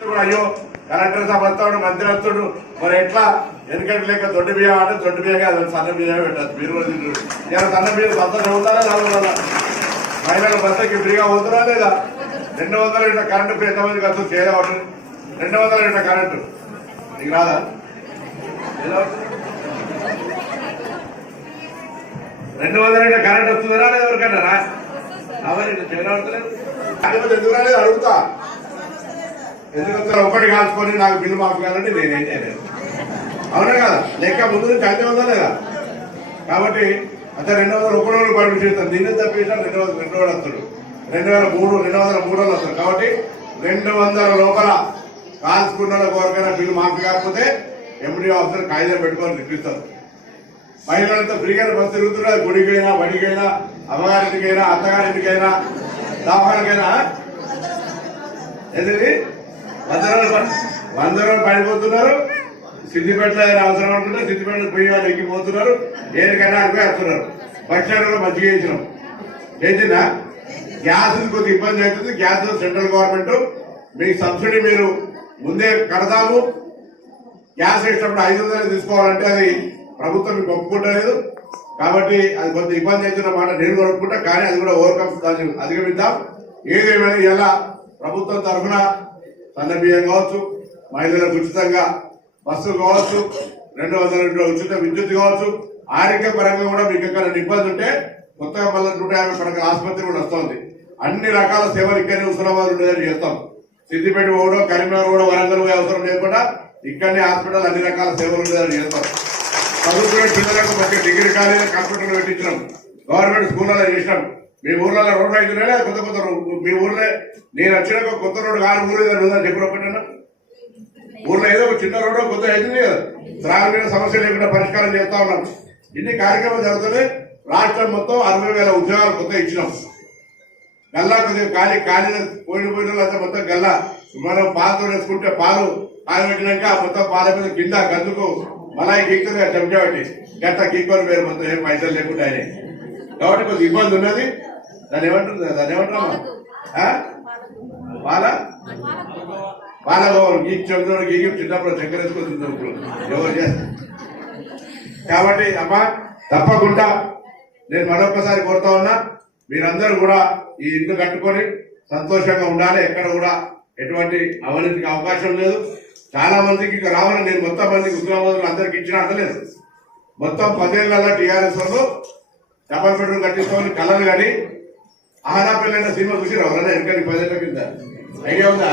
అయ్యో కలెక్టర్ సభ వస్తాడు మంత్రి వస్తాడు మరి ఎట్లా ఎందుకంటే లేక దొడ్డు బియ్యం అంటే దొడ్డు బియ్యం కాదు సన్న బియ్యం పెట్టదు మీరు కూడా తింటారు ఇలా సన్న బియ్యం బస్త చదువుతారా చదువుతారా మహిళలు బస్తకి ఫ్రీగా పోతున్నా లేదా 200 యూనిట్ల కరెంటు ఫ్రీ ఎంతమందికి వస్తుంది చేయవచ్చు 200 యూనిట్ల కరెంటు నీకు రాదా 200 యూనిట్ల కరెంట్ వస్తుందా లేదా ఎవరికన్నా అవన్నీ చేయలేదు ఎందుకు రాలేదు అడుగుతా ఎందుకంటే ఒకటి కాల్చుకొని నాకు బిల్లు మాకు కావాలంటే నేనేం చేయలేదు అవునా కదా లెక్క ముందు నుంచి అంతే ఉందా లేదా కాబట్టి అంతే 200 ఒకటి పర్మిట్ చేస్తాను దీన్ని తప్పించాను 200 వస్తాడు 203 వస్తాడు కాబట్టి 200 లోపల కాల్చుకున్న కోరికైనా బిల్లు మాకు కాకపోతే ఎండి ఆఫీసర్ కాగితం పెట్టుకొని నిప్పిస్తారు మహిళలతో ఫ్రీగానే బస్సు తిరుగుతున్నారు గుడికైనా బడికైనా అమ్మగారింటికైనా అత్తగారింటికైనా దావానికైనా ఏంటది 100 రోజులు పడిపోతున్నారు సిద్దిపేటలో అవసరం అనుకుంటే సిద్దిపేట పోయి వాళ్ళు ఎక్కిపోతున్నారు ఏరికైనా అడిపోయి వస్తున్నారు పక్షాలు మంచిగా చేసినాం చేసిందా గ్యాస్ కొద్దిగా ఇబ్బంది అవుతుంది గ్యాస్ సెంట్రల్ గవర్నమెంట్ మీకు సబ్సిడీ మీరు ముందే కడతాము గ్యాస్ వేసినప్పుడు 500 తీసుకోవాలంటే అది ప్రభుత్వం మీకు ఒప్పుకుంటలేదు కాబట్టి అది కొంత ఇబ్బంది అవుతున్న మాట నేను ఒప్పుకుంటా కానీ అది కూడా ఓవర్కమ్ దాన్ని అధిగమిద్దాం ఏదేమైనా ఇలా ప్రభుత్వం తరఫున సన్న బియ్యం కావచ్చు మహిళలకు ఉచితంగా బస్సు కావచ్చు 200 యూనిట్ల ఉచిత విద్యుత్ కావచ్చు ఆరోగ్య పరంగా కూడా మీకు ఎక్కడ ఇబ్బంది ఉంటే కొత్తగా మళ్ళీ 150 పడకల ఆసుపత్రి కూడా వస్తుంది అన్ని రకాల సేవలు ఇక్కడనే హుస్నాబాద్ ఉండేదని చేస్తాం సిద్దిపేట కూడా కరీంనగర్ కూడా వరంగల్ పోయే అవసరం లేకుండా ఇక్కడనే హాస్పిటల్ అన్ని రకాల సేవలు ఉండేదని చేస్తాం చదువుకునే పిల్లలకు మంచి డిగ్రీ కాలేజీ కంప్యూటర్లు పెట్టించినాం గవర్నమెంట్ స్కూళ్ళలో చేసినాం మీ ఊర్లలో రోడ్లు అవుతున్నాయి కొత్త కొత్త మీ ఊర్లో నేను వచ్చినాక కొత్త రోడ్డు కాని ఊరు ఏదైనా చెప్పినప్పటినా ఊర్లో ఏదో ఒక చిన్న రోడ్డు కొత్త అవుతుంది కదా త్రాగునీరు సమస్య లేకుండా పరిష్కారం చేస్తా ఉన్నాం ఇన్ని కార్యక్రమాలు జరుగుతున్నాయి రాష్ట్రం మొత్తం 60,000 ఉద్యోగాలు కొత్త ఇచ్చినాం గల్లా కొద్దిగా కాలిన పోయిన అంతా మొత్తం గల్లా మనం పాలతో వేసుకుంటే పాలు కాయబెట్టినాక మొత్తం పాల మీద కింద గందుకు మలాయి గీక్తుంది చెంచబట్టి గట్ట గీక్కొని వేరు మొత్తం ఏం పైసలు లేకుండా ఆయన కాబట్టి కొద్దిగా ఇబ్బంది ఉన్నది దాన్ని ఏమంటున్నామా పాలగోవరం గీక్ చెందుతాడు గీకి చిన్నప్పుడు చక్కెర వేసుకొని ఎవరు చేస్తారు కాబట్టి అమ్మా తప్పకుండా నేను మరొకసారి కోరుతా ఉన్నా మీరందరూ కూడా ఈ ఇల్లు కట్టుకొని సంతోషంగా ఉండాలి ఎక్కడ కూడా ఎటువంటి అవినీతికి అవకాశం లేదు చాలా మందికి ఇక రావాలని నేను మొత్తం మందికి హుస్నాబాద్ అందరికి ఇచ్చినా అంటలేదు మొత్తం 10 ఏళ్ళ టీఆర్ఎస్ వాళ్ళు డబల్ బెడ్రూమ్ కట్టిస్తామని కలలు కానీ ఆహార పిల్లైన సినిమా చూసి రావాలన్నా ఎందుకని 10 ఏళ్ల కింద ఐడియా ఉందా